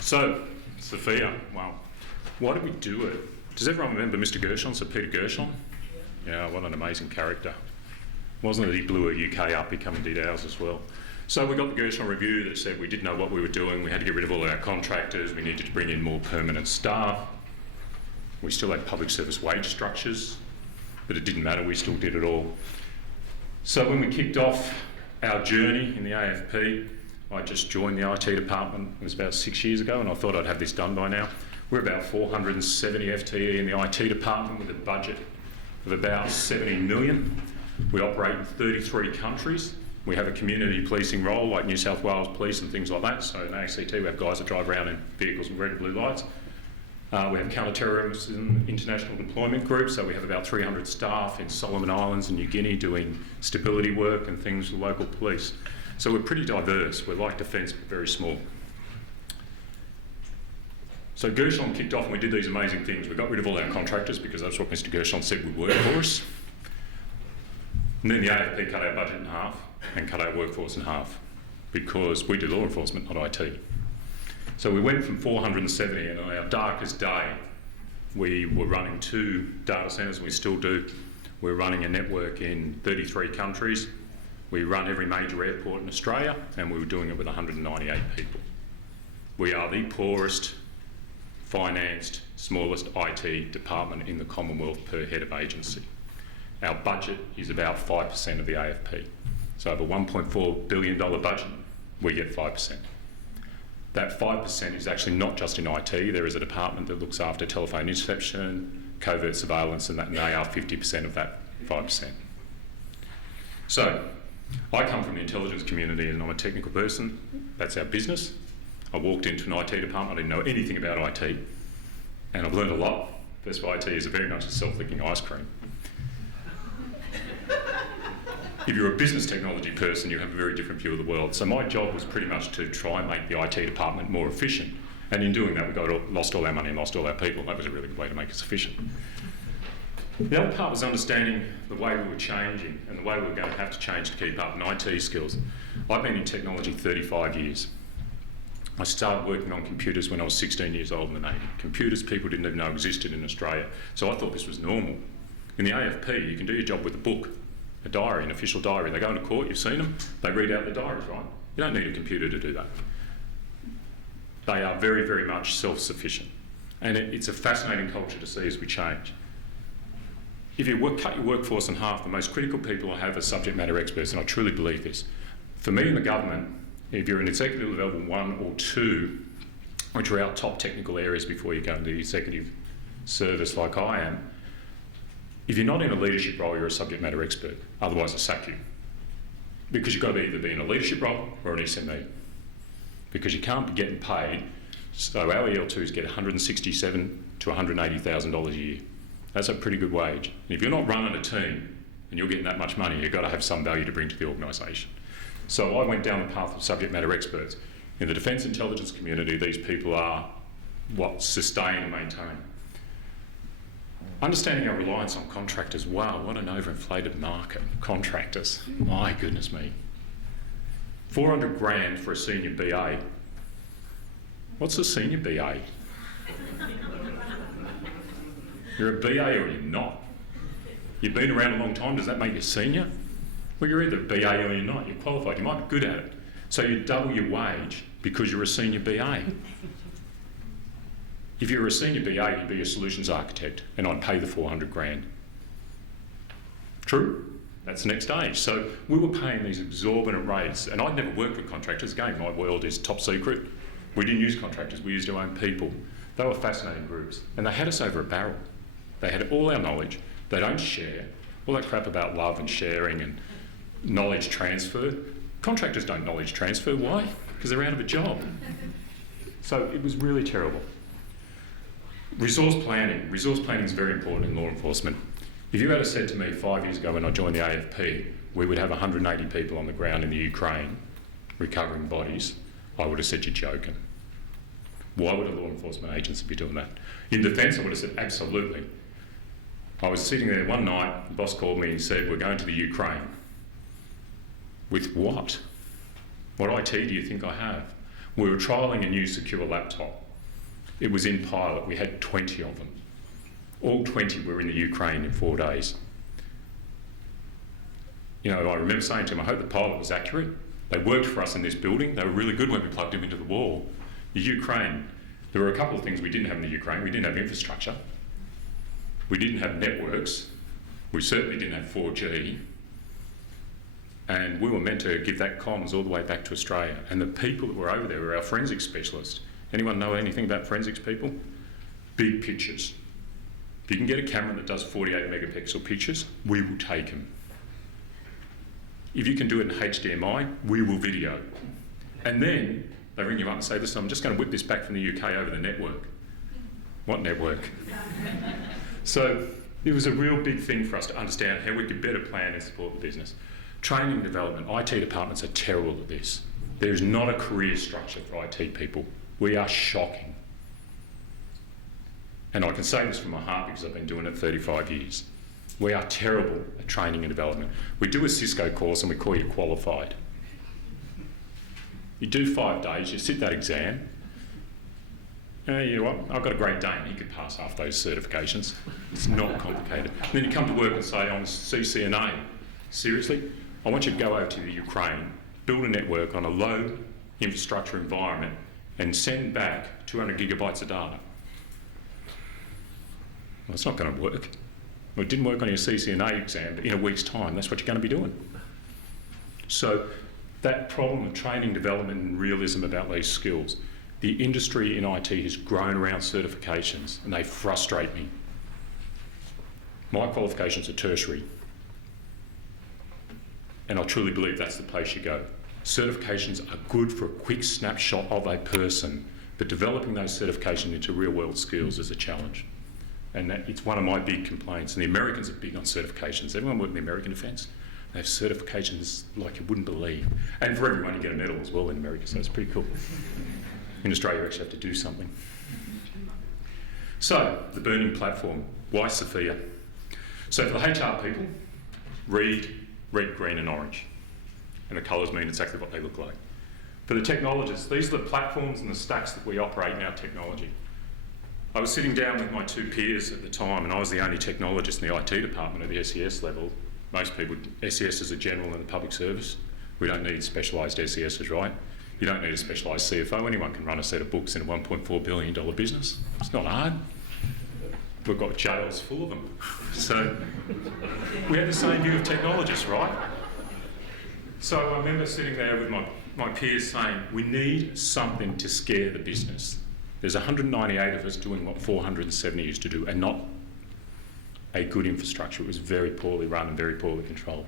So, SFIA, wow. Why did we do it? Does everyone remember Mr. Gershon, Sir Peter Gershon? Yeah, what an amazing character. Wasn't it he blew a UK up, he come and did ours as well. So we got the Gershon review that said we didn't know what we were doing, we had to get rid of all our contractors, we needed to bring in more permanent staff. We still had public service wage structures, but it didn't matter, we still did it all. So when we kicked off our journey in the AFP, I just joined the IT department, it was about 6 years ago, and I thought I'd have this done by now. We're about 470 FTE in the IT department with a budget of about 70 million. We operate in 33 countries. We have a community policing role like New South Wales Police and things like that. So in ACT we have guys that drive around in vehicles with red and blue lights. We have counter-terrorism international deployment groups, so we have about 300 staff in Solomon Islands and New Guinea doing stability work and things with local police. So we're pretty diverse. We're like defence, but very small. So Gershon kicked off and we did these amazing things. We got rid of all our contractors because that's what Mr. Gershon said would work for us. And then the AFP cut our budget in half and cut our workforce in half because we do law enforcement, not IT. So we went from 470 and on our darkest day, we were running 2 data centres, we still do. We're running a network in 33 countries. We run every major airport in Australia and we were doing it with 198 people. We are the poorest financed, smallest IT department in the Commonwealth per head of agency. Our budget is about 5% of the AFP. So of a $1.4 billion budget, we get 5%. That 5% is actually not just in IT. There is a department that looks after telephone interception, covert surveillance, and they are 50% of that 5%. So, I come from the intelligence community and I'm a technical person. That's our business. I walked into an IT department, I didn't know anything about IT, and I've learned a lot. That's why IT is very much a self-licking ice cream. If you're a business technology person, you have a very different view of the world. So my job was pretty much to try and make the IT department more efficient. And in doing that, lost all our money and lost all our people. That was a really good way to make us efficient. The other part was understanding the way we were changing and the way we were going to have to change to keep up in IT skills. I've been in technology 35 years. I started working on computers when I was 16 years old in the Navy. Computers people didn't even know existed in Australia. So I thought this was normal. In the AFP, you can do your job with a book, a diary, an official diary. They go into court, you've seen them, they read out the diaries, right? You don't need a computer to do that. They are very, very much self-sufficient. And it's a fascinating culture to see as we change. If you cut your workforce in half, the most critical people I have are subject matter experts, and I truly believe this. For me in the government, if you're in executive level 1 or 2, which are our top technical areas before you go into the executive service like I am, if you're not in a leadership role, you're a subject matter expert. Otherwise, I sack you. Because you've got to either be in a leadership role or an SME. Because you can't be getting paid. So our EL2s get $167,000 to $180,000 a year. That's a pretty good wage. And if you're not running a team and you're getting that much money, you've got to have some value to bring to the organisation. So I went down the path of subject matter experts. In the defence intelligence community, these people are what sustain and maintain. Understanding our reliance on contractors, wow, what an overinflated market. Contractors, my goodness me. 400 grand for a senior BA. What's a senior BA? You're a BA or you're not. You've been around a long time, does that make you senior? Well, you're either a BA or you're not. You're qualified. You might be good at it. So you double your wage because you're a senior BA. If you're a senior BA, you'd be a solutions architect, and I'd pay the 400 grand. True? That's the next stage. So we were paying these exorbitant rates, and I'd never worked with contractors. Again, my world is top secret. We didn't use contractors. We used our own people. They were fascinating groups, and they had us over a barrel. They had all our knowledge. They don't share. All that crap about love and sharing and knowledge transfer. Contractors don't knowledge transfer. Why? Because they're out of a job. So it was really terrible. Resource planning. Resource planning is very important in law enforcement. If you had said to me 5 years ago when I joined the AFP, we would have 180 people on the ground in the Ukraine recovering bodies, I would have said you're joking. Why would a law enforcement agency be doing that? In defence, I would have said absolutely. I was sitting there one night, the boss called me and said, we're going to the Ukraine. With what? What IT do you think I have? We were trialling a new secure laptop. It was in pilot. We had 20 of them. All 20 were in the Ukraine in 4 days. You know, I remember saying to him, I hope the pilot was accurate. They worked for us in this building. They were really good when we plugged them into the wall. The Ukraine, there were a couple of things we didn't have in the Ukraine. We didn't have infrastructure. We didn't have networks. We certainly didn't have 4G. And we were meant to give that comms all the way back to Australia. And the people that were over there were our forensics specialists. Anyone know anything about forensics people? Big pictures. If you can get a camera that does 48 megapixel pictures, we will take them. If you can do it in HDMI, we will video. And then they ring you up and say, listen, I'm just going to whip this back from the UK over the network. What network? So it was a real big thing for us to understand how we could better plan and support the business. Training and development, IT departments are terrible at this. There is not a career structure for IT people. We are shocking. And I can say this from my heart because I've been doing it 35 years. We are terrible at training and development. We do a Cisco course and we call you qualified. You do 5 days, you sit that exam. You know what, I've got a Great Dane, he could pass half those certifications. It's not complicated. And then you come to work and say, I'm a CCNA. Seriously? I want you to go over to the Ukraine, build a network on a low infrastructure environment and send back 200 gigabytes of data. Well, it's not going to work. Well, it didn't work on your CCNA exam, but in a week's time, that's what you're going to be doing. So that problem of training, development and realism about these skills, the industry in IT has grown around certifications and they frustrate me. My qualifications are tertiary. And I truly believe that's the place you go. Certifications are good for a quick snapshot of a person, but developing those certifications into real-world skills is a challenge. And it's one of my big complaints. And the Americans are big on certifications. Everyone working in the American defence, they have certifications like you wouldn't believe. And for everyone, you get a medal as well in America, so it's pretty cool. In Australia, you actually have to do something. So, the burning platform. Why SFIA? So for the HR people, read red, green and orange. And the colours mean exactly what they look like. For the technologists, these are the platforms and the stacks that we operate in our technology. I was sitting down with my 2 peers at the time, and I was the only technologist in the IT department at the SES level. Most people, SES is a general in the public service. We don't need specialised SESs, right? You don't need a specialised CFO. Anyone can run a set of books in a $1.4 billion business. It's not hard. We've got jails full of them. So we have the same view of technologists, right? So I remember sitting there with my peers saying, we need something to scare the business. There's 198 of us doing what 470 used to do, and not a good infrastructure. It was very poorly run and very poorly controlled.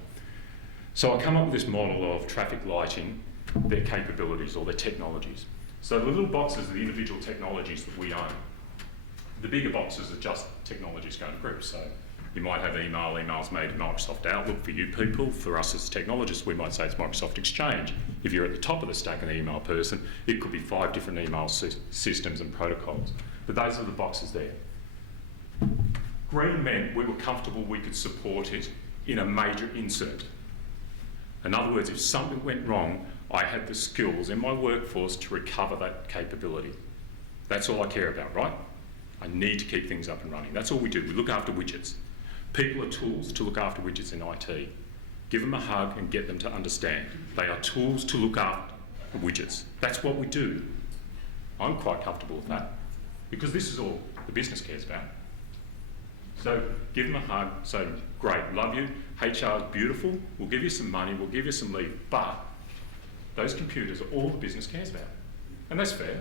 So I come up with this model of traffic lighting, their capabilities or their technologies. So the little boxes are the individual technologies that we own. The bigger boxes are just technologies going to groups. So you might have emails made in Microsoft Outlook for you people. For us as technologists, we might say it's Microsoft Exchange. If you're at the top of the stack, an email person, it could be 5 different email systems and protocols. But those are the boxes there. Green meant we were comfortable we could support it in a major insert. In other words, if something went wrong, I had the skills in my workforce to recover that capability. That's all I care about, right? I need to keep things up and running. That's all we do. We look after widgets. People are tools to look after widgets in IT. Give them a hug and get them to understand. They are tools to look after widgets. That's what we do. I'm quite comfortable with that because this is all the business cares about. So give them a hug, say, great, love you, HR is beautiful, we'll give you some money, we'll give you some leave, but those computers are all the business cares about. And that's fair.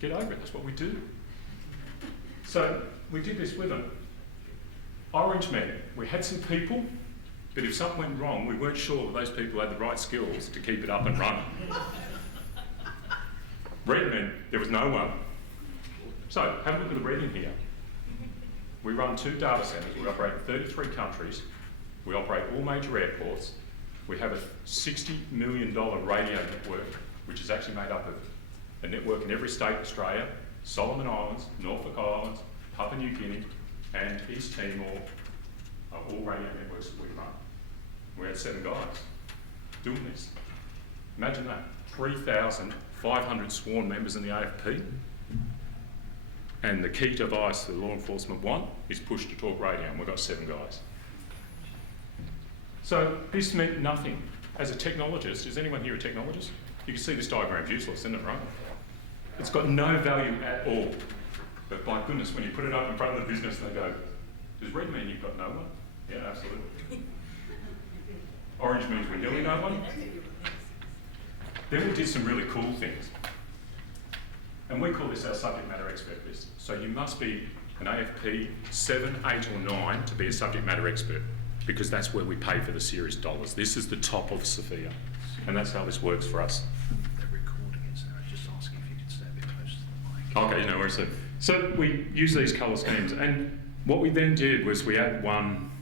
Get over it, that's what we do. So we did this with them. Orange meant we had some people, but if something went wrong, we weren't sure that those people had the right skills to keep it up and running. Red meant there was no one. So have a look at the red in here. We run 2 data centres, we operate in 33 countries, we operate all major airports, we have a $60 million radio network, which is actually made up of a network in every state in Australia, Solomon Islands, Norfolk Islands, Papua New Guinea, and East Timor are all radio networks that we run. We had 7 guys doing this. Imagine that, 3,000 500 sworn members in the AFP, and the key device that law enforcement want is push-to-talk radio, and we've got 7 guys. So this meant nothing. As a technologist, is anyone here a technologist? You can see this diagram's useless, isn't it, right? It's got no value at all. But my goodness, when you put it up in front of the business, they go, does red mean you've got no one? Yeah, absolutely. Orange means we nearly no one. Then we did some really cool things. And we call this our subject matter expert list. So you must be an AFP 7, 8 or 9 to be a subject matter expert, because that's where we pay for the serious dollars. This is the top of SFIA, and that's how this works for us. They're recording it, so I was just asking if you could stay a bit closer to the mic. Okay, no worries. So we use these colour schemes, and what we then did was we added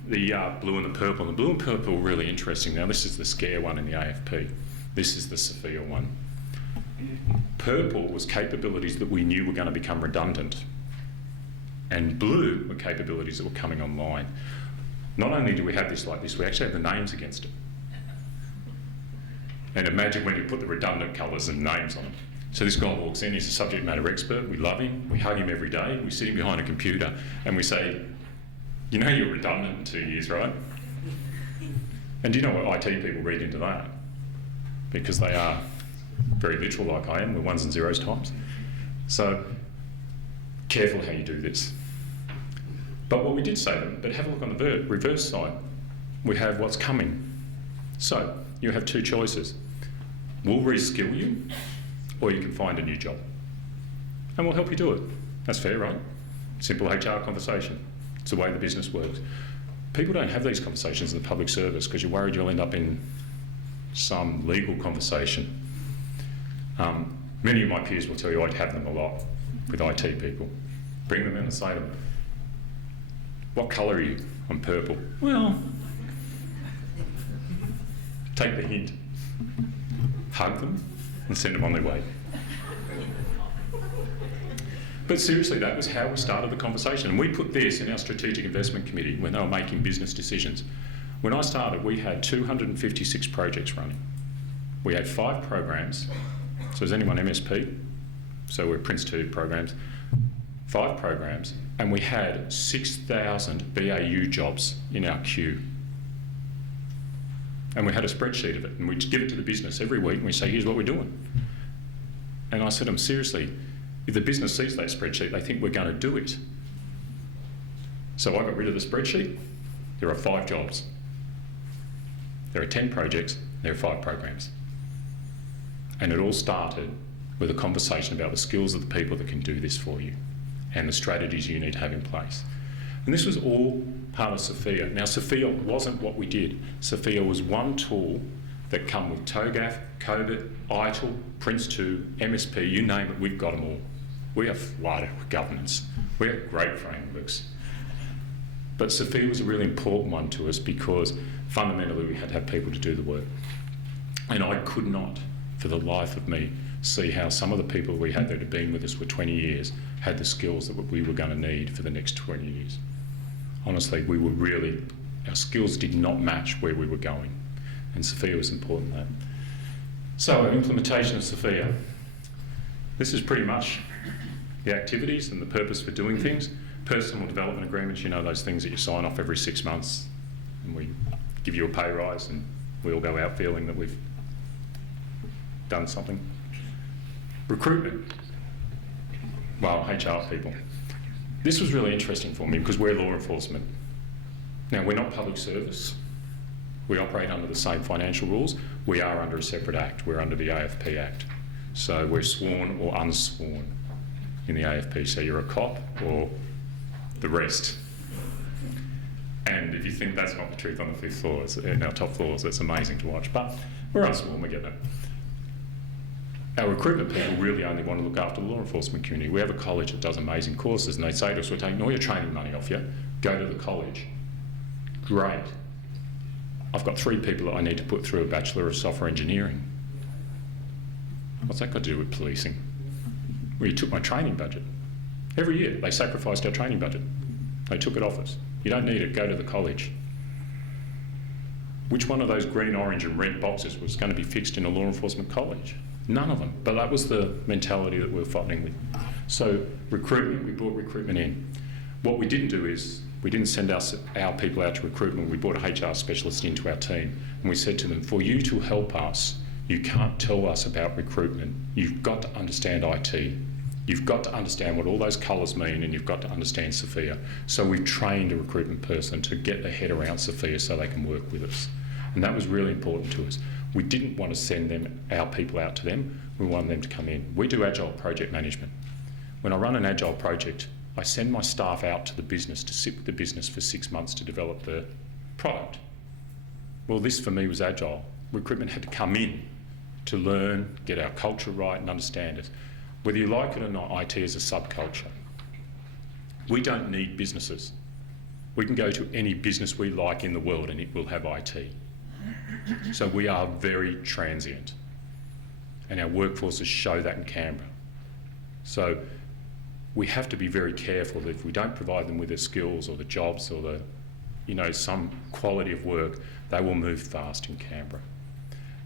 the blue and the purple. And the blue and purple are really interesting. Now this is the scare one in the AFP. This is the SFIA one. Purple was capabilities that we knew were going to become redundant, and blue were capabilities that were coming online. Not only do we have this like this, we actually have the names against it. And imagine when you put the redundant colours and names on them. So this guy walks in, he's a subject matter expert, we love him, we hug him every day, we sit him behind a computer and we say, you know you're redundant in 2 years, right? And do you know what IT people read into that? Because they are very literal like I am, we're ones and zeros times. So careful how you do this. But what we did say to them, but have a look on the reverse side. We have what's coming. So you have 2 choices. We'll reskill you, or you can find a new job. And we'll help you do it. That's fair, right? Simple HR conversation. It's the way the business works. People don't have these conversations in the public service because you're worried you'll end up in some legal conversation. Many of my peers will tell you I'd have them a lot with IT people. Bring them in and say to them, what colour are you? I'm purple. Well, take the hint. Hug them and send them on their way. But seriously, that was how we started the conversation. And we put this in our strategic investment committee when they were making business decisions. When I started, we had 256 projects running. We had 5 programs. So is anyone MSP? So we're Prince 2 programs. 5 programs, and we had 6,000 BAU jobs in our queue. And we had a spreadsheet of it, and we'd give it to the business every week, and we say, here's what we're doing. And I said to them, seriously, if the business sees that spreadsheet, they think we're going to do it. So I got rid of the spreadsheet. There are 5 jobs. There are 10 projects, there are 5 programs. And it all started with a conversation about the skills of the people that can do this for you and the strategies you need to have in place. And this was all part of SFIA. Now, SFIA wasn't what we did. SFIA was one tool that come with TOGAF, COBIT, ITIL, Prince 2, MSP, you name it, we've got them all. We are flooded with governance. We have great frameworks. But SFIA was a really important one to us because fundamentally we had to have people to do the work. And I could not, for the life of me, see how some of the people we had that had been with us for 20 years had the skills that we were going to need for the next 20 years. Honestly, our skills did not match where we were going, and SFIA was important in that. So our implementation of SFIA, this is pretty much the activities and the purpose for doing things. Personal development agreements, you know, those things that you sign off every 6 months, and we give you a pay rise and we all go out feeling that we've done something. Recruitment. Well, HR people. This was really interesting for me because we're law enforcement. Now, we're not public service. We operate under the same financial rules. We are under a separate act. We're under the AFP Act. So we're sworn or unsworn in the AFP. So you're a cop or the rest. And if you think that's not the truth on the 5th floor, in our top floors, it's amazing to watch. But we're unsworn, we get that. Our recruitment people really only want to look after the law enforcement community. We have a college that does amazing courses, and they say to us, we're taking all your training money off you, go to the college. Great. I've got 3 people that I need to put through a Bachelor of Software Engineering. What's that got to do with policing? Well, you took my training budget. Every year, they sacrificed our training budget. They took it off us. You don't need it, go to the college. Which one of those green, orange and red boxes was going to be fixed in a law enforcement college? None of them. But that was the mentality that we were fighting with. So recruitment, we brought recruitment in. What we didn't do is we didn't send our people out to recruitment. We brought a HR specialist into our team, and we said to them, for you to help us, you can't tell us about recruitment. You've got to understand IT. You've got to understand what all those colours mean, and you've got to understand SFIA. So we've trained a recruitment person to get their head around SFIA so they can work with us. And that was really important to us. We didn't want to send our people out to them. We wanted them to come in. We do agile project management. When I run an agile project, I send my staff out to the business to sit with the business for 6 months to develop the product. Well, this for me was agile. Recruitment had to come in to learn, get our culture right and understand it. Whether you like it or not, IT is a subculture. We don't need businesses. We can go to any business we like in the world and it will have IT. So we are very transient. And our workforces show that in Canberra. So we have to be very careful that if we don't provide them with the skills or the jobs or the, some quality of work, they will move fast in Canberra.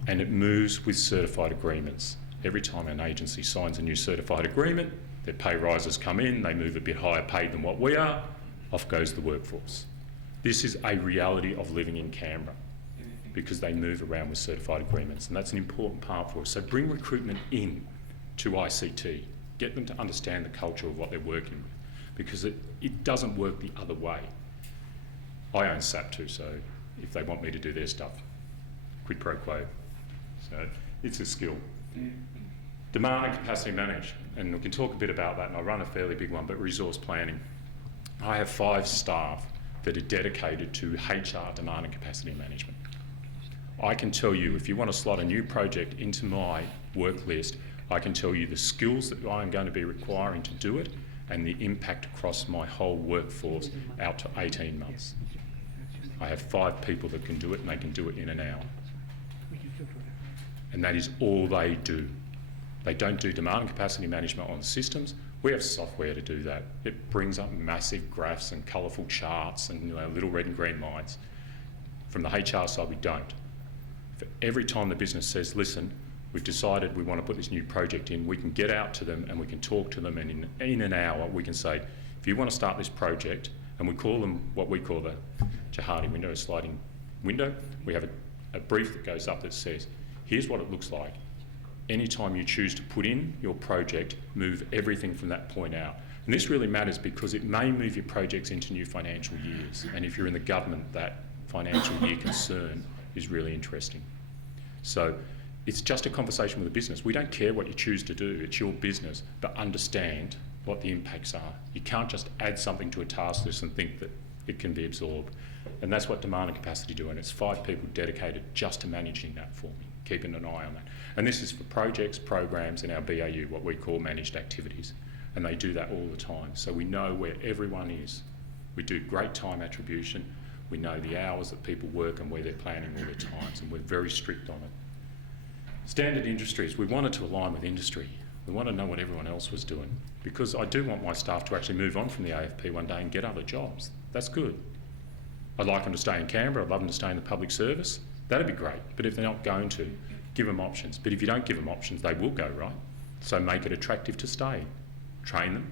And it moves with certified agreements. Every time an agency signs a new certified agreement, their pay rises come in, they move a bit higher paid than what we are, off goes the workforce. This is a reality of living in Canberra because they move around with certified agreements, and that's an important part for us. So bring recruitment in to ICT. Get them to understand the culture of what they're working with, because it doesn't work the other way. I own SAP too, so if they want me to do their stuff, quid pro quo. So it's a skill. Demand and capacity management, and we can talk a bit about that, and I run a fairly big one, but resource planning. I have 5 staff that are dedicated to HR demand and capacity management. I can tell you, if you want to slot a new project into my work list, I can tell you the skills that I am going to be requiring to do it and the impact across my whole workforce out to 18 months. I have 5 people that can do it, and they can do it in an hour. And that is all they do. They don't do demand and capacity management on systems. We have software to do that. It brings up massive graphs and colourful charts and little red and green lines. From the HR side, we don't. For every time the business says, listen, we've decided we want to put this new project in, we can get out to them and we can talk to them, and in an hour we can say, if you want to start this project, and we call them what we call the Jihadi window, a sliding window, we have a brief that goes up that says, here's what it looks like. Anytime you choose to put in your project, move everything from that point out. And this really matters because it may move your projects into new financial years. And if you're in the government, that financial year concern is really interesting. So it's just a conversation with the business. We don't care what you choose to do, it's your business, but understand what the impacts are. You can't just add something to a task list and think that it can be absorbed. And that's what demand and capacity do, and it's 5 people dedicated just to managing that for me, keeping an eye on that. And this is for projects, programs, and our BAU, what we call managed activities. And they do that all the time. So we know where everyone is. We do great time attribution. We know the hours that people work and where they're planning all their times, and we're very strict on it. Standard industries, we wanted to align with industry. We want to know what everyone else was doing, because I do want my staff to actually move on from the AFP one day and get other jobs. That's good. I'd like them to stay in Canberra. I'd love them to stay in the public service. That'd be great. But if they're not going to, give them options. But if you don't give them options, they will go, right? So make it attractive to stay. Train them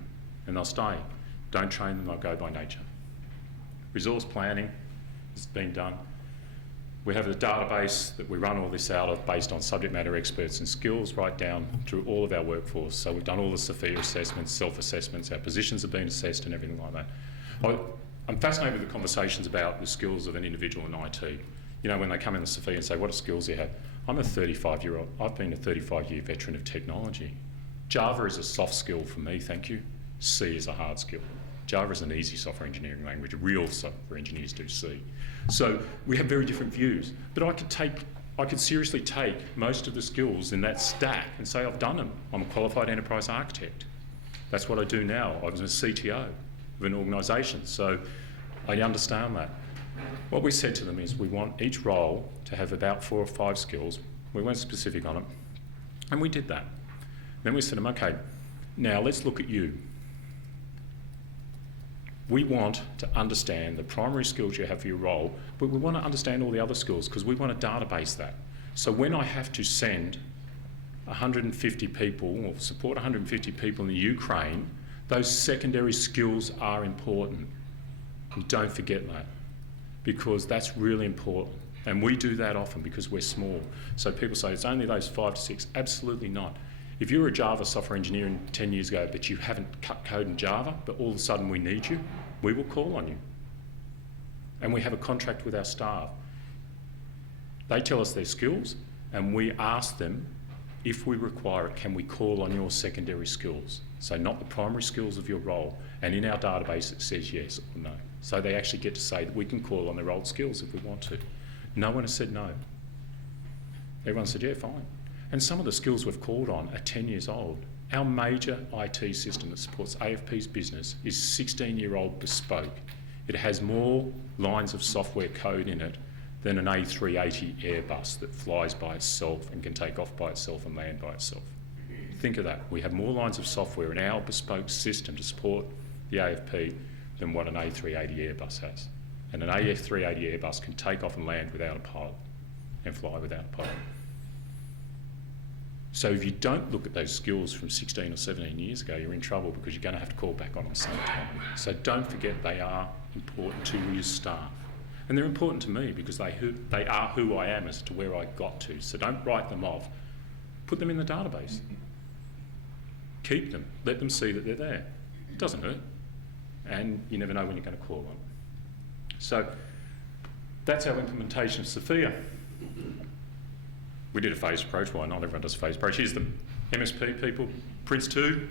and they'll stay. Don't train them, they'll go by nature. Resource planning has been done. We have a database that we run all this out of based on subject matter experts and skills right down through all of our workforce. So we've done all the SFIA assessments, self-assessments, our positions have been assessed and everything like that. I'm fascinated with the conversations about the skills of an individual in IT. When they come in the SFIA and say, what skills do you have? I'm a 35-year-old, I've been a 35-year veteran of technology. Java is a soft skill for me, thank you. C is a hard skill. Java is an easy software engineering language. Real software engineers do C. So we have very different views. But I could seriously take most of the skills in that stack and say I've done them. I'm a qualified enterprise architect. That's what I do now. I was a CTO of an organisation, so I understand that. What we said to them is we want each role to have about 4 or 5 skills. We weren't specific on it. And we did that. Then we said to them, okay, now let's look at you. We want to understand the primary skills you have for your role, but we want to understand all the other skills because we want to database that. So when I have to send 150 people or support 150 people in the Ukraine, those secondary skills are important. And don't forget that, because that's really important. And we do that often because we're small. So people say it's only those 5 to 6. Absolutely not. If you were a Java software engineer 10 years ago but you haven't cut code in Java, but all of a sudden we need you, we will call on you. And we have a contract with our staff. They tell us their skills and we ask them, if we require it, can we call on your secondary skills? So not the primary skills of your role. And in our database it says yes or no. So they actually get to say that we can call on their old skills if we want to. No one has said no. Everyone said, yeah, fine. And some of the skills we've called on are 10 years old. Our major IT system that supports AFP's business is 16-year-old bespoke. It has more lines of software code in it than an A380 Airbus that flies by itself and can take off by itself and land by itself. Think of that. We have more lines of software in our bespoke system to support the AFP than what an A380 Airbus has. And an A380 Airbus can take off and land without a pilot and fly without a pilot. So if you don't look at those skills from 16 or 17 years ago, you're in trouble because you're going to have to call back on them sometime. So don't forget they are important to your staff. And they're important to me because they are who I am as to where I got to. So don't write them off. Put them in the database. Keep them. Let them see that they're there. It doesn't hurt. And you never know when you're going to call on them. So that's our implementation of SFIA. We did a phased approach. Why not? Everyone does a phased approach. Here's the MSP people. Prince 2.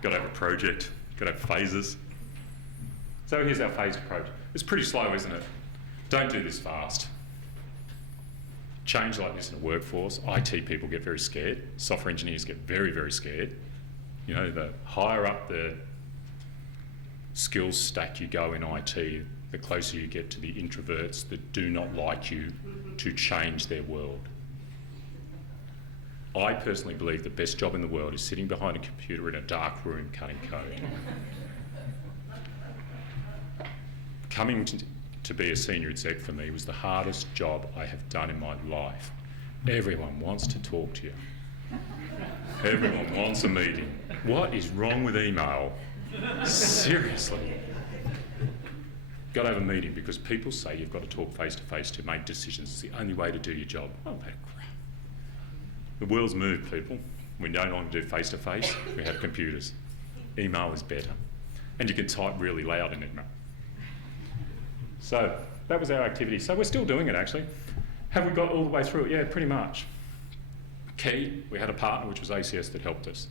Got to have a project. Got to have phases. So here's our phased approach. It's pretty slow, isn't it? Don't do this fast. Change like this in a workforce, IT people get very scared. Software engineers get very, very scared. You know, the higher up the skills stack you go in IT, the closer you get to the introverts that do not like you to change their world. I personally believe the best job in the world is sitting behind a computer in a dark room cutting code. Coming to be a senior exec for me was the hardest job I have done in my life. Everyone wants to talk to you. Everyone wants a meeting. What is wrong with email? Seriously. Got to have a meeting because people say you've got to talk face to face to make decisions. It's the only way to do your job. Oh, that crap. The world's moved, people. We no longer do face to face. We have computers. Email is better. And you can type really loud in email. So that was our activity. So we're still doing it, actually. Have we got all the way through it? Yeah, pretty much. Key, we had a partner, which was ACS, that helped us.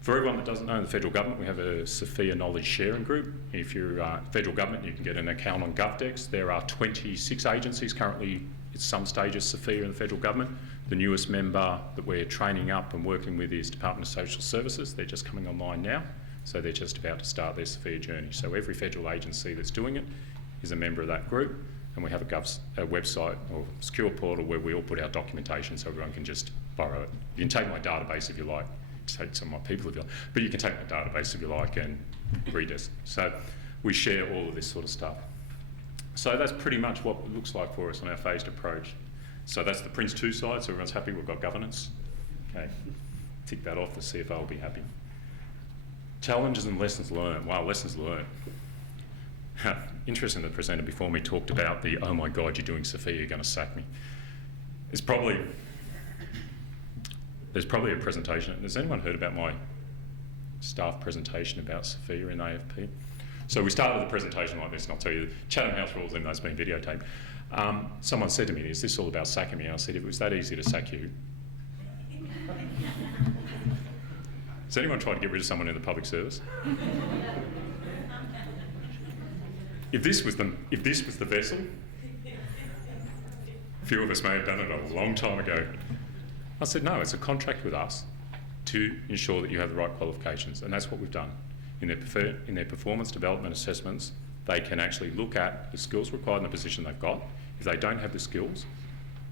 For everyone that doesn't know, in the federal government, we have a SFIA knowledge sharing group. If you're federal government, you can get an account on GovDex. There are 26 agencies currently at some stage of SFIA in the federal government. The newest member that we're training up and working with is Department of Social Services. They're just coming online now, so they're just about to start their SFIA journey. So every federal agency that's doing it is a member of that group, and we have a website or secure portal where we all put our documentation so everyone can just borrow it. You can take my database if you like, take some of my people if you like, but you can take my database if you like and read it. So we share all of this sort of stuff. So that's pretty much what it looks like for us on our phased approach. So that's the Prince 2 side, so everyone's happy, we've got governance. Okay, tick that off, the CFO will be happy. Challenges and lessons learned. Wow, lessons learned. Interesting, the presenter before me talked about the, oh my God, you're doing SFIA, you're going to sack me. There's probably a presentation. Has anyone heard about my staff presentation about SFIA in AFP? So we started the presentation like this, and I'll tell you, Chatham House rules, even though it's been videotaped. Someone said to me, is this all about sacking me? And I said, if it was that easy to sack you. Has anyone tried to get rid of someone in the public service? If this was the vessel, a few of us may have done it a long time ago. I said, no, it's a contract with us to ensure that you have the right qualifications, and that's what we've done. In their performance development assessments, they can actually look at the skills required in the position they've got. If they don't have the skills,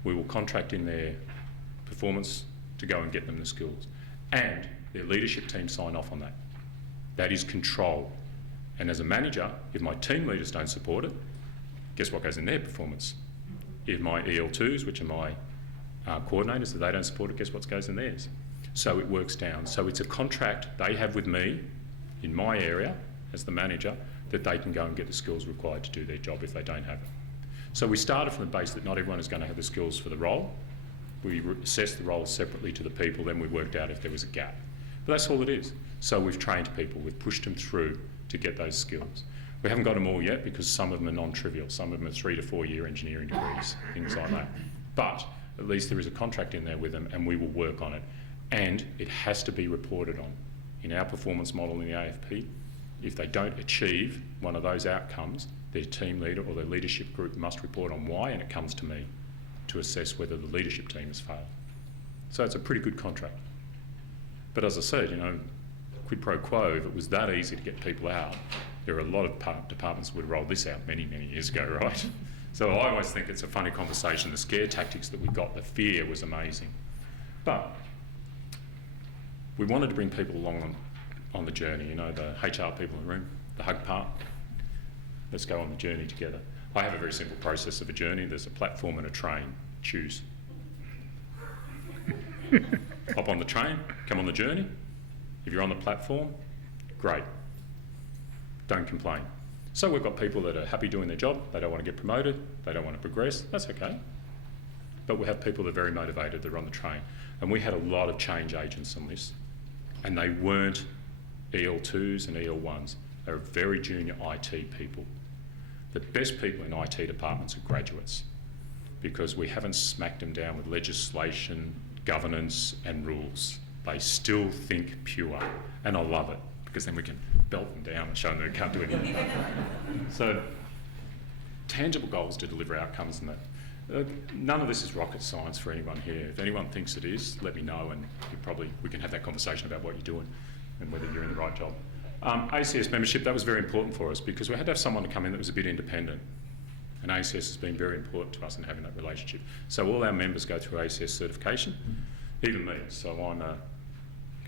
we will contract in their performance to go and get them the skills. And their leadership team sign off on that. That is control. And as a manager, if my team leaders don't support it, guess what goes in their performance? If my EL2s, which are my coordinators. If they don't support it, guess what goes in theirs? So it works down. So it's a contract they have with me in my area as the manager that they can go and get the skills required to do their job if they don't have it. So we started from the base that not everyone is going to have the skills for the role. We assessed the roles separately to the people, then we worked out if there was a gap. But that's all it is. So we've trained people, we've pushed them through to get those skills. We haven't got them all yet because some of them are non-trivial. Some of them are 3 to 4 year engineering degrees, things like that. But at least there is a contract in there with them and we will work on it. And it has to be reported on. In our performance model in the AFP, if they don't achieve one of those outcomes, their team leader or their leadership group must report on why, and it comes to me to assess whether the leadership team has failed. So it's a pretty good contract. But as I said, you know, quid pro quo, if it was that easy to get people out, there are a lot of departments that would roll this out many, many years ago, right? So I always think it's a funny conversation. The scare tactics that we got, the fear was amazing. But we wanted to bring people along on the journey, you know, the HR people in the room, the hug part. Let's go on the journey together. I have a very simple process of a journey. There's a platform and a train. Choose. Hop on the train, come on the journey. If you're on the platform, great. Don't complain. So we've got people that are happy doing their job. They don't want to get promoted. They don't want to progress. That's okay. But we have people that are very motivated that are on the train. And we had a lot of change agents on this. And they weren't EL2s and EL1s. They were very junior IT people. The best people in IT departments are graduates because we haven't smacked them down with legislation, governance and rules. They still think pure, and I love it because then we can belt them down and show them they can't do anything. So, tangible goals to deliver outcomes and that. None of this is rocket science for anyone here. If anyone thinks it is, let me know and we can have that conversation about what you're doing and whether you're in the right job. ACS membership, that was very important for us because we had to have someone to come in that was a bit independent. And ACS has been very important to us in having that relationship. So all our members go through ACS certification, even me. So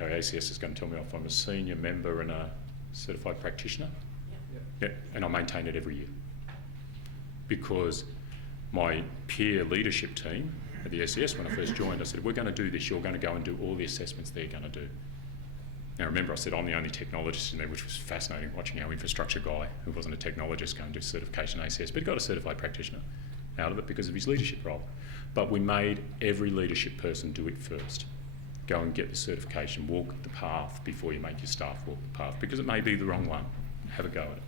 ACS is going to tell me if I'm a senior member and a certified practitioner. Yeah, and I maintain it every year. Because my peer leadership team at the SES, when I first joined, I said, we're going to do this, you're going to go and do all the assessments they're going to do. Now remember, I said I'm the only technologist in there, which was fascinating watching our infrastructure guy, who wasn't a technologist, go and do certification ACS, but he got a certified practitioner out of it because of his leadership role. But we made every leadership person do it first. Go and get the certification, walk the path before you make your staff walk the path, because it may be the wrong one. Have a go at it.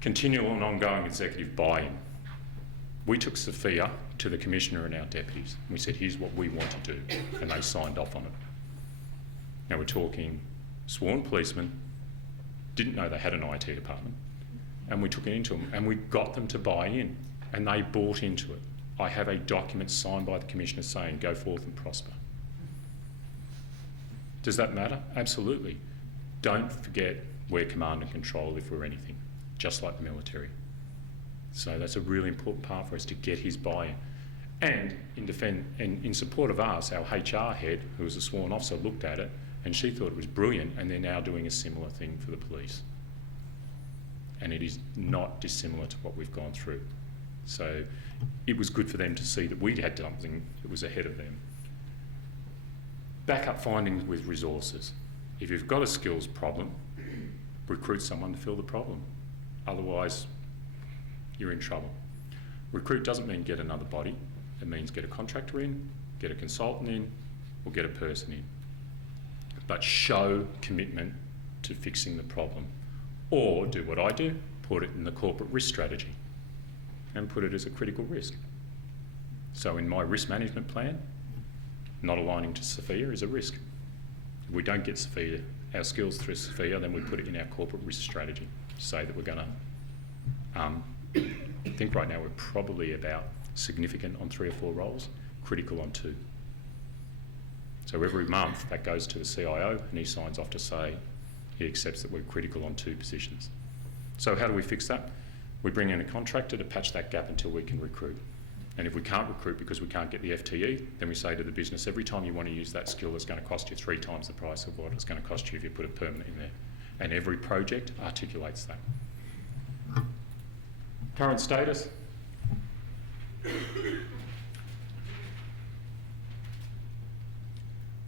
Continual and ongoing executive buy-in. We took SFIA to the Commissioner and our deputies. And we said, here's what we want to do, and they signed off on it. Now we're talking sworn policemen, didn't know they had an IT department, and we took it into them, and we got them to buy in, and they bought into it. I have a document signed by the Commissioner saying, go forth and prosper. Does that matter? Absolutely. Don't forget we're command and control if we're anything, just like the military. So that's a really important part for us to get his buy-in. And in support of us, our HR head, who was a sworn officer, looked at it and she thought it was brilliant, and they're now doing a similar thing for the police. And it is not dissimilar to what we've gone through. So it was good for them to see that we'd had something that was ahead of them. Backup findings with resources. If you've got a skills problem, recruit someone to fill the problem. Otherwise, you're in trouble. Recruit doesn't mean get another body. It means get a contractor in, get a consultant in, or get a person in. But show commitment to fixing the problem. Or do what I do, put it in the corporate risk strategy and put it as a critical risk. So in my risk management plan, not aligning to SFIA is a risk. If we don't get SFIA, our skills through SFIA, then we put it in our corporate risk strategy to say that we're going to, I think right now we're probably about significant on 3 or 4 roles, critical on 2. So every month that goes to the CIO and he signs off to say he accepts that we're critical on 2 positions. So how do we fix that? We bring in a contractor to patch that gap until we can recruit. And if we can't recruit because we can't get the FTE, then we say to the business, every time you want to use that skill, it's going to cost you 3 times the price of what it's going to cost you if you put it permanent in there. And every project articulates that. Current status.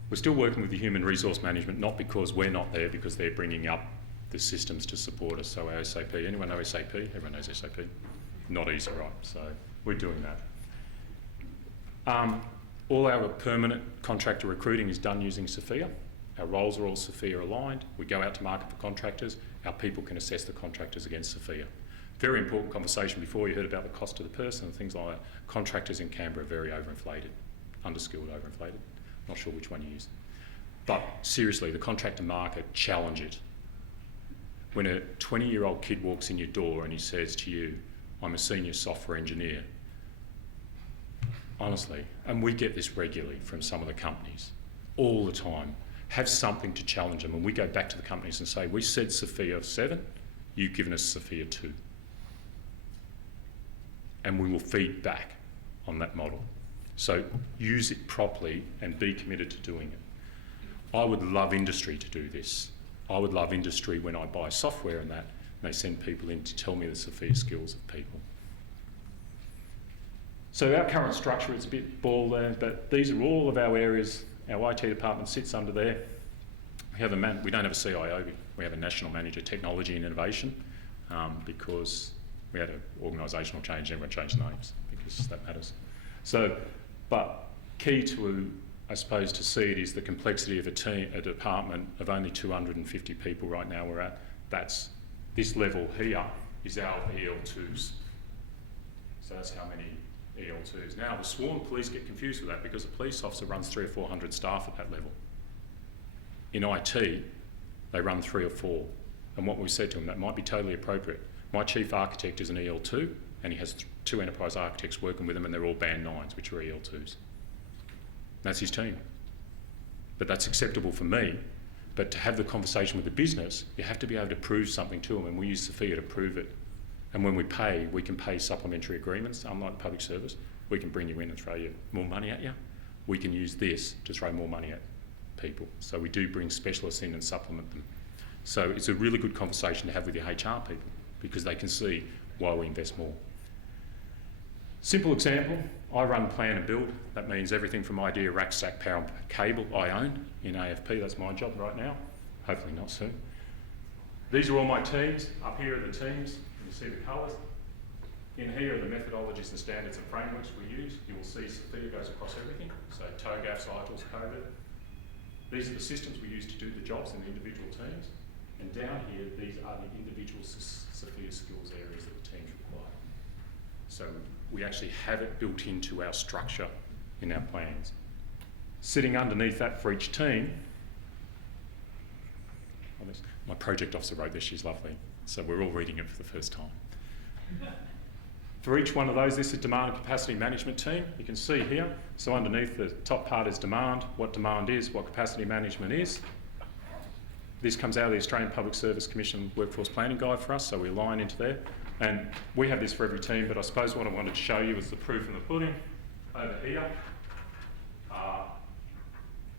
We're still working with the human resource management, not because we're not there, because they're bringing up the systems to support us. So our SAP, anyone know SAP? Everyone knows SAP. Not easy, right? So we're doing that. All our permanent contractor recruiting is done using SFIA. Our roles are all SFIA aligned. We go out to market for contractors. Our people can assess the contractors against SFIA. Very important conversation before. You heard about the cost of the person and things like that. Contractors in Canberra are very overinflated, underskilled, overinflated. Not sure which one you use. But seriously, the contractor market, challenge it. When a 20-year-old kid walks in your door and he says to you, I'm a senior software engineer, honestly, and we get this regularly from some of the companies, all the time, have something to challenge them. And we go back to the companies and say, we said SFIA 7, you've given us SFIA 2. And we will feed back on that model. So use it properly and be committed to doing it. I would love industry to do this. I would love industry when I buy software and that, and they send people in to tell me the SFIA skills of people. So our current structure, it's a bit ball there, but these are all of our areas. Our IT department sits under there. We don't have a CIO, we have a national manager, technology and innovation, because we had an organisational change, everyone changed names because that matters. So, but key to, I suppose, to see it is the complexity of a department of only 250 people right now we're at. That's, this level here is our EL2s. So that's how many EL2s. Now the sworn police get confused with that because a police officer runs 300 or 400 staff at that level. In IT, they run 3 or 4. And what we said to them, that might be totally appropriate. My chief architect is an EL2 and he has 2 enterprise architects working with him and they're all band 9s, which are EL2s. That's his team. But that's acceptable for me. But to have the conversation with the business, you have to be able to prove something to them, and we use SFIA to prove it. And when we pay, we can pay supplementary agreements, unlike public service. We can bring you in and throw you more money at you. We can use this to throw more money at people. So we do bring specialists in and supplement them. So it's a really good conversation to have with your HR people because they can see why we invest more. Simple example, I run plan and build. That means everything from idea, rack, stack, power, and cable I own in AFP. That's my job right now. Hopefully not soon. These are all my teams. Up here are the teams. You see the colours. In here are the methodologies and standards and frameworks we use. You will see SFIA goes across everything. So TOGAF, ITILs, COVID. These are the systems we use to do the jobs in the individual teams. And down here, these are the individual SFIA skills areas that the teams require. So we actually have it built into our structure in our plans. Sitting underneath that for each team, my project officer wrote this, she's lovely. So we're all reading it for the first time. For each one of those, this is demand and capacity management team. You can see here, so underneath the top part is demand, what demand is, what capacity management is. This comes out of the Australian Public Service Commission Workforce Planning Guide for us, so we align into there. And we have this for every team, but I suppose what I wanted to show you is the proof in the pudding. Over here are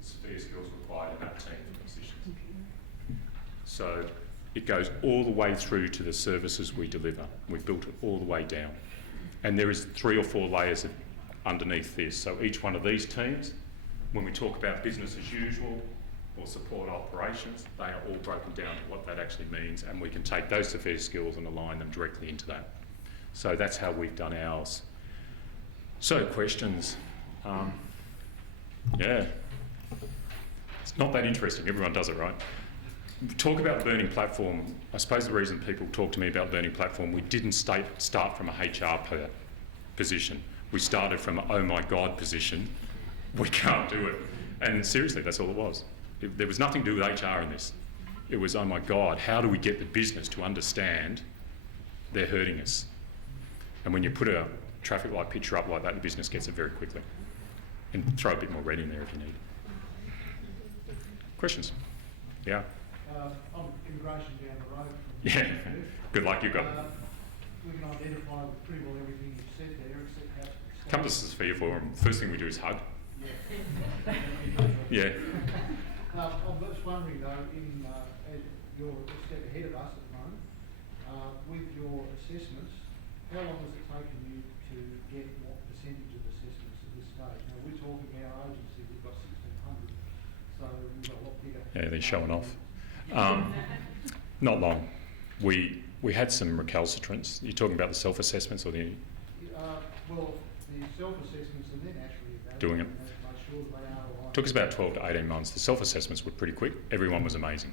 SFIA skills required in that team for positions. So it goes all the way through to the services we deliver. We've built it all the way down. And there is 3 or 4 layers underneath this. So each one of these teams, when we talk about business as usual or support operations, they are all broken down to what that actually means, and we can take those SFIA skills and align them directly into that. So that's how we've done ours. So questions? Yeah. It's not that interesting, everyone does it, right? Talk about burning platform. I suppose the reason people talk to me about burning platform, we didn't start from a HR position. We started from an oh my God position. We can't do it. And seriously, that's all it was. There was nothing to do with HR in this. It was, oh my God, how do we get the business to understand they're hurting us? And when you put a traffic light picture up like that, the business gets it very quickly. And throw a bit more red in there if you need. Questions? Yeah? On immigration down the road. Yeah, good luck, you got it. We can identify pretty well everything you've said there, except how... Come to SFIA Forum. First thing we do is hug. Yeah. Yeah. I'm just wondering though, as you're a step ahead of us at the moment, with your assessments, how long has it taken you to get what percentage of assessments at this stage? Now we're talking our agency, we've got 1,600 so we've got a lot bigger. Yeah, they're showing off. Not long. We had some recalcitrants. You're talking about the self-assessments or the... Well, the self-assessments and then actually Doing it. to make sure that they are aligned. Took us about 12 to 18 months. The self-assessments were pretty quick. Everyone was amazing.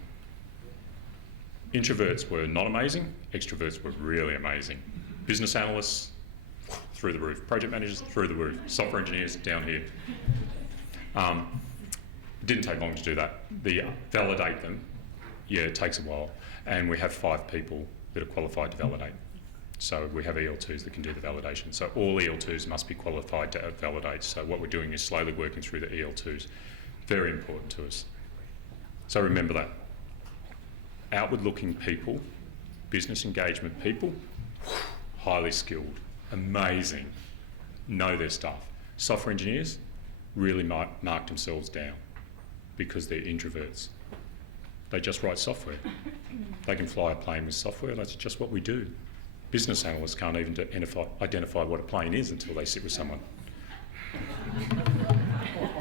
Introverts were not amazing. Extroverts were really amazing. Business analysts, through the roof. Project managers, through the roof. Software engineers, down here. It didn't take long to do that. Validate them, yeah, it takes a while. And we have 5 people that are qualified to validate. So we have EL2s that can do the validation. So all EL2s must be qualified to validate. So what we're doing is slowly working through the EL2s. Very important to us. So remember that. Outward-looking people, business engagement people, highly skilled, amazing, know their stuff. Software engineers really mark themselves down because they're introverts. They just write software. They can fly a plane with software. That's just what we do. Business analysts can't even identify what a plane is until they sit with someone.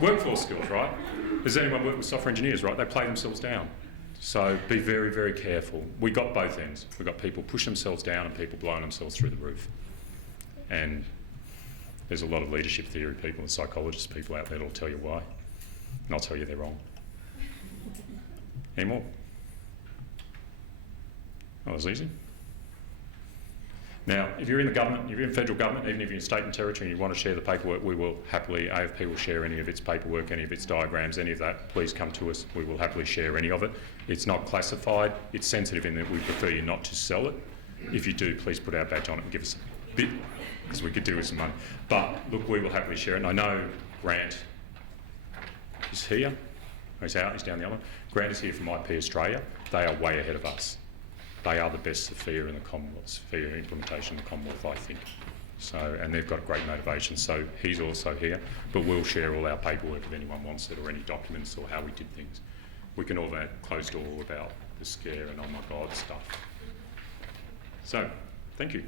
Workforce skills, right? Does anyone work with software engineers, right? They play themselves down. So be very, very careful. We got both ends. We got people push themselves down and people blowing themselves through the roof. And there's a lot of leadership theory people and psychologist people out there that'll tell you why. And I'll tell you they're wrong. Any more? That was easy. Now, if you're in the government, if you're in federal government, even if you're in state and territory and you want to share the paperwork, we will happily, AFP will share any of its paperwork, any of its diagrams, any of that. Please come to us. We will happily share any of it. It's not classified. It's sensitive in that we prefer you not to sell it. If you do, please put our badge on it and give us a bit, because we could do with some money. But look, we will happily share it. And I know Grant is here. He's out, he's down the other one. Grant is here from IP Australia. They are way ahead of us. They are the best SFIA in the Commonwealth, SFIA implementation in the Commonwealth, I think. So, and they've got great motivation. So he's also here, but we'll share all our paperwork if anyone wants it, or any documents or how we did things. We can all that closed door about the scare and oh my God stuff. So, thank you.